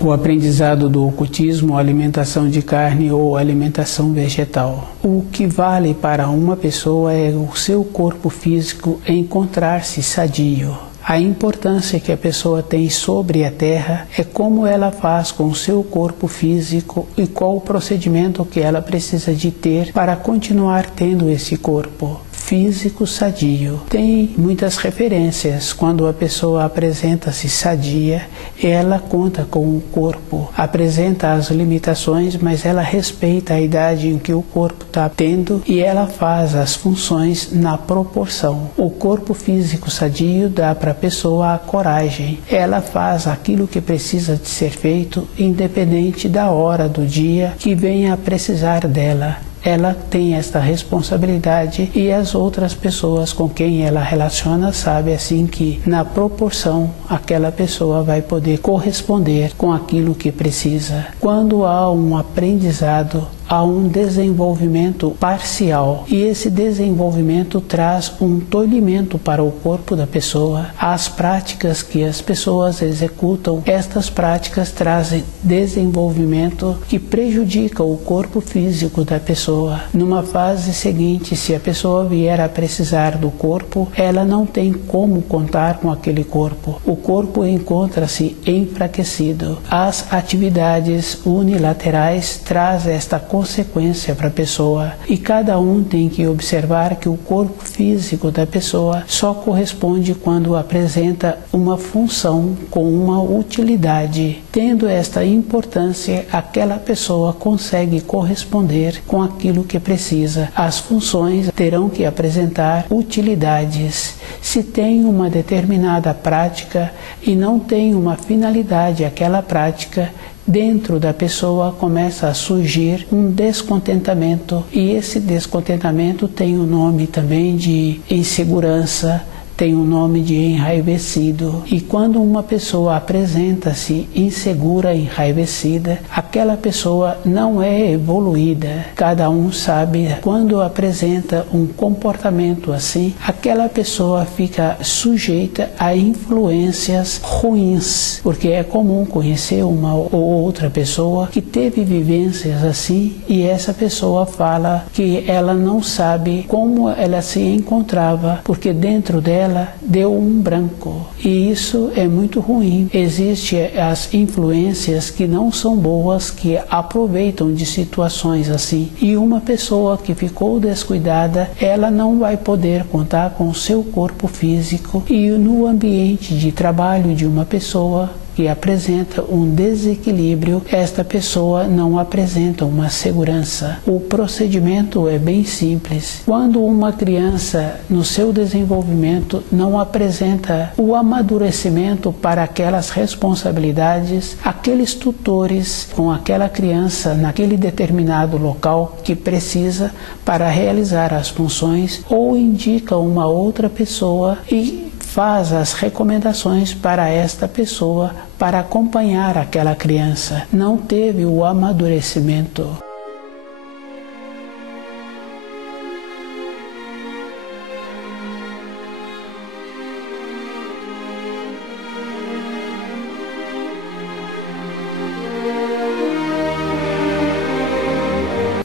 o aprendizado do ocultismo, alimentação de carne ou alimentação vegetal. O que vale para uma pessoa é o seu corpo físico encontrar-se sadio. A importância que a pessoa tem sobre a Terra é como ela faz com o seu corpo físico e qual o procedimento que ela precisa de ter para continuar tendo esse corpo físico sadio. Tem muitas referências. Quando a pessoa apresenta-se sadia, ela conta com o corpo, apresenta as limitações, mas ela respeita a idade em que o corpo está tendo e ela faz as funções na proporção. O corpo físico sadio dá para a pessoa a coragem. Ela faz aquilo que precisa de ser feito, independente da hora do dia que venha a precisar dela. Ela tem esta responsabilidade e as outras pessoas com quem ela relaciona sabem assim que na proporção aquela pessoa vai poder corresponder com aquilo que precisa. Quando há um aprendizado, há um desenvolvimento parcial e esse desenvolvimento traz um tolhimento para o corpo da pessoa. As práticas que as pessoas executam, estas práticas trazem desenvolvimento que prejudica o corpo físico da pessoa. Numa fase seguinte, se a pessoa vier a precisar do corpo, ela não tem como contar com aquele corpo. O corpo encontra-se enfraquecido. As atividades unilaterais trazem esta consequência para a pessoa e cada um tem que observar que o corpo físico da pessoa só corresponde quando apresenta uma função com uma utilidade. Tendo esta importância, aquela pessoa consegue corresponder com aquilo que precisa. As funções terão que apresentar utilidades. Se tem uma determinada prática e não tem uma finalidade aquela prática, dentro da pessoa começa a surgir um descontentamento e esse descontentamento tem o nome também de insegurança, tem o nome de enraivecido. E quando uma pessoa apresenta-se insegura, enraivecida, aquela pessoa não é evoluída. Cada um sabe, quando apresenta um comportamento assim, aquela pessoa fica sujeita a influências ruins, porque é comum conhecer uma ou outra pessoa que teve vivências assim e essa pessoa fala que ela não sabe como ela se encontrava, porque dentro dela deu um branco e isso é muito ruim. Existem as influências que não são boas, que aproveitam de situações assim e uma pessoa que ficou descuidada, ela não vai poder contar com o seu corpo físico e no ambiente de trabalho de uma pessoa que apresenta um desequilíbrio, esta pessoa não apresenta uma segurança. O procedimento é bem simples. Quando uma criança, no seu desenvolvimento, não apresenta o amadurecimento para aquelas responsabilidades, aqueles tutores com aquela criança naquele determinado local que precisa para realizar as funções, ou indica uma outra pessoa e faz as recomendações para esta pessoa para acompanhar aquela criança. Não teve o amadurecimento.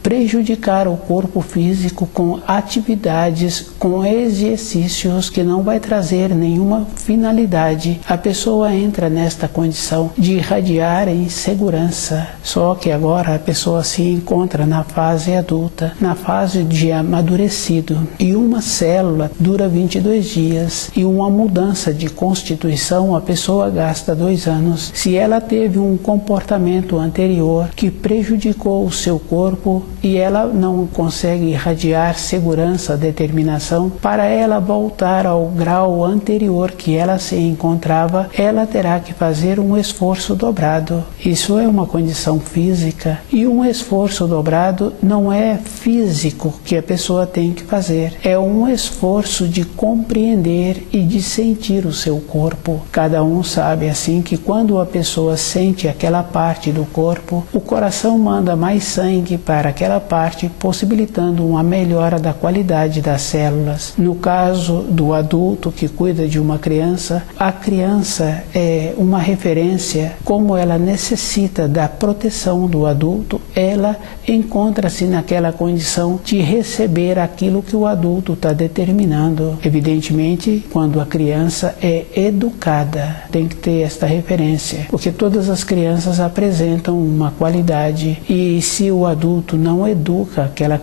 Prejudicar o corpo físico com atividades, com exercícios que não vai trazer nenhuma finalidade. A pessoa entra nesta condição de irradiar insegurança. Só que agora a pessoa se encontra na fase adulta, na fase de amadurecido. E uma célula dura 22 dias e uma mudança de constituição a pessoa gasta 2 anos. Se ela teve um comportamento anterior que prejudicou o seu corpo e ela não consegue irradiar segurança, determinação, para ela voltar ao grau anterior que ela se encontrava, ela terá que fazer um esforço dobrado. Isso é uma condição física e um esforço dobrado não é físico que a pessoa tem que fazer, é um esforço de compreender e de sentir o seu corpo. Cada um sabe assim que quando a pessoa sente aquela parte do corpo, o coração manda mais sangue para aquela parte, possibilitando uma melhora da qualidade das células. No caso do adulto que cuida de uma criança, a criança é uma referência, como ela necessita da proteção do adulto, ela encontra-se naquela condição de receber aquilo que o adulto está determinando. Evidentemente, quando a criança é educada, tem que ter esta referência, porque todas as crianças apresentam uma qualidade e se o adulto não educa aquela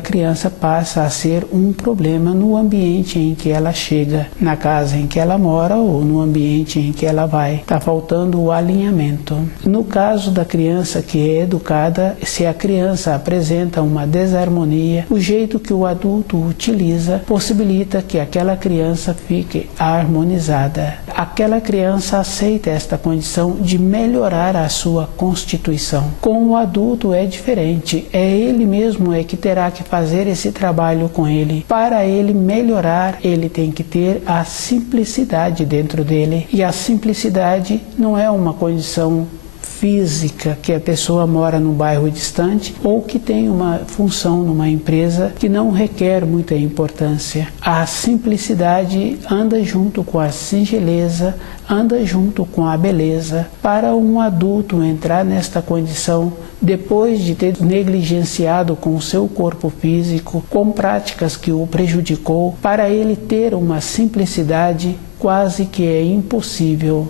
criança passa a ser um problema no ambiente em que ela chega, na casa em que ela mora ou no ambiente em que ela vai. Está faltando o alinhamento. No caso da criança que é educada, se a criança apresenta uma desarmonia, o jeito que o adulto utiliza possibilita que aquela criança fique harmonizada. Aquela criança aceita esta condição de melhorar a sua constituição. Com o adulto é diferente, é ele mesmo que terá que fazer esse trabalho com ele. Para ele melhorar, ele tem que ter a simplicidade dentro dele. E a simplicidade não é uma condição física, que a pessoa mora num bairro distante ou que tem uma função numa empresa que não requer muita importância. A simplicidade anda junto com a singeleza, anda junto com a beleza. Para um adulto entrar nesta condição, depois de ter negligenciado com o seu corpo físico, com práticas que o prejudicou, para ele ter uma simplicidade quase que é impossível.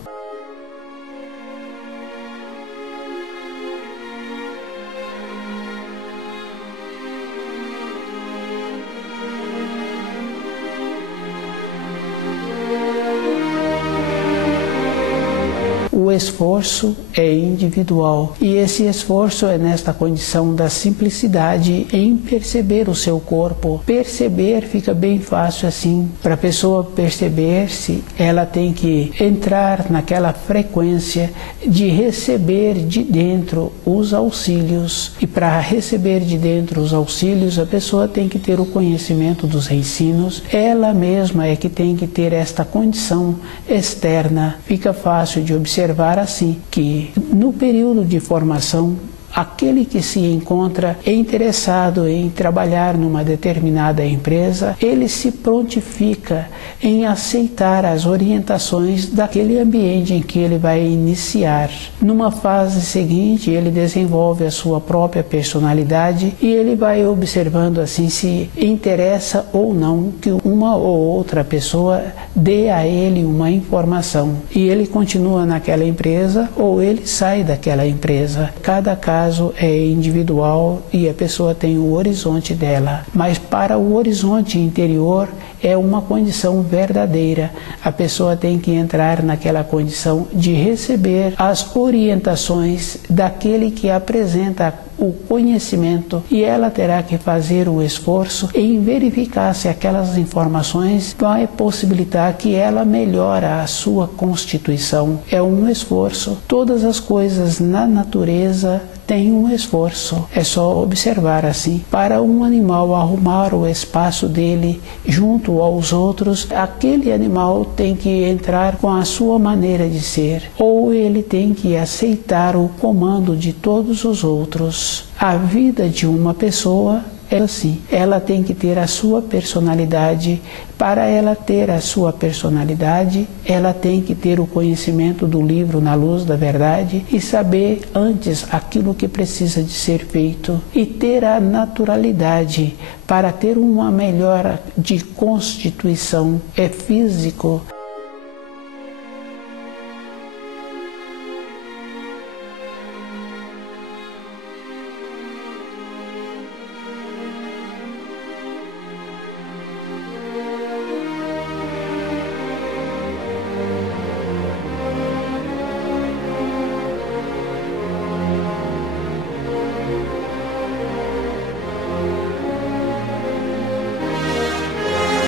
O esforço é individual e esse esforço é nesta condição da simplicidade em perceber o seu corpo. Perceber fica bem fácil assim. Para a pessoa perceber-se, ela tem que entrar naquela frequência de receber de dentro os auxílios. E para receber de dentro os auxílios, a pessoa tem que ter o conhecimento dos ensinos. Ela mesma é que tem que ter esta condição externa. Fica fácil de observar assim, que no período de formação, aquele que se encontra interessado em trabalhar numa determinada empresa, ele se prontifica em aceitar as orientações daquele ambiente em que ele vai iniciar. Numa fase seguinte, ele desenvolve a sua própria personalidade e ele vai observando assim se interessa ou não que uma ou outra pessoa dê a ele uma informação. E ele continua naquela empresa ou ele sai daquela empresa. Cada caso é individual e a pessoa tem o horizonte dela, mas para o horizonte interior é uma condição verdadeira. A pessoa tem que entrar naquela condição de receber as orientações daquele que apresenta o conhecimento e ela terá que fazer o esforço em verificar se aquelas informações vai possibilitar que ela melhore a sua constituição. É um esforço. Todas as coisas na natureza têm um esforço. É só observar assim. Para um animal arrumar o espaço dele junto aos outros, aquele animal tem que entrar com a sua maneira de ser, ou ele tem que aceitar o comando de todos os outros. A vida de uma pessoa é assim, ela tem que ter a sua personalidade. Para ela ter a sua personalidade, ela tem que ter o conhecimento do livro Na Luz da Verdade e saber antes aquilo que precisa de ser feito e ter a naturalidade para ter uma melhora de constituição físico.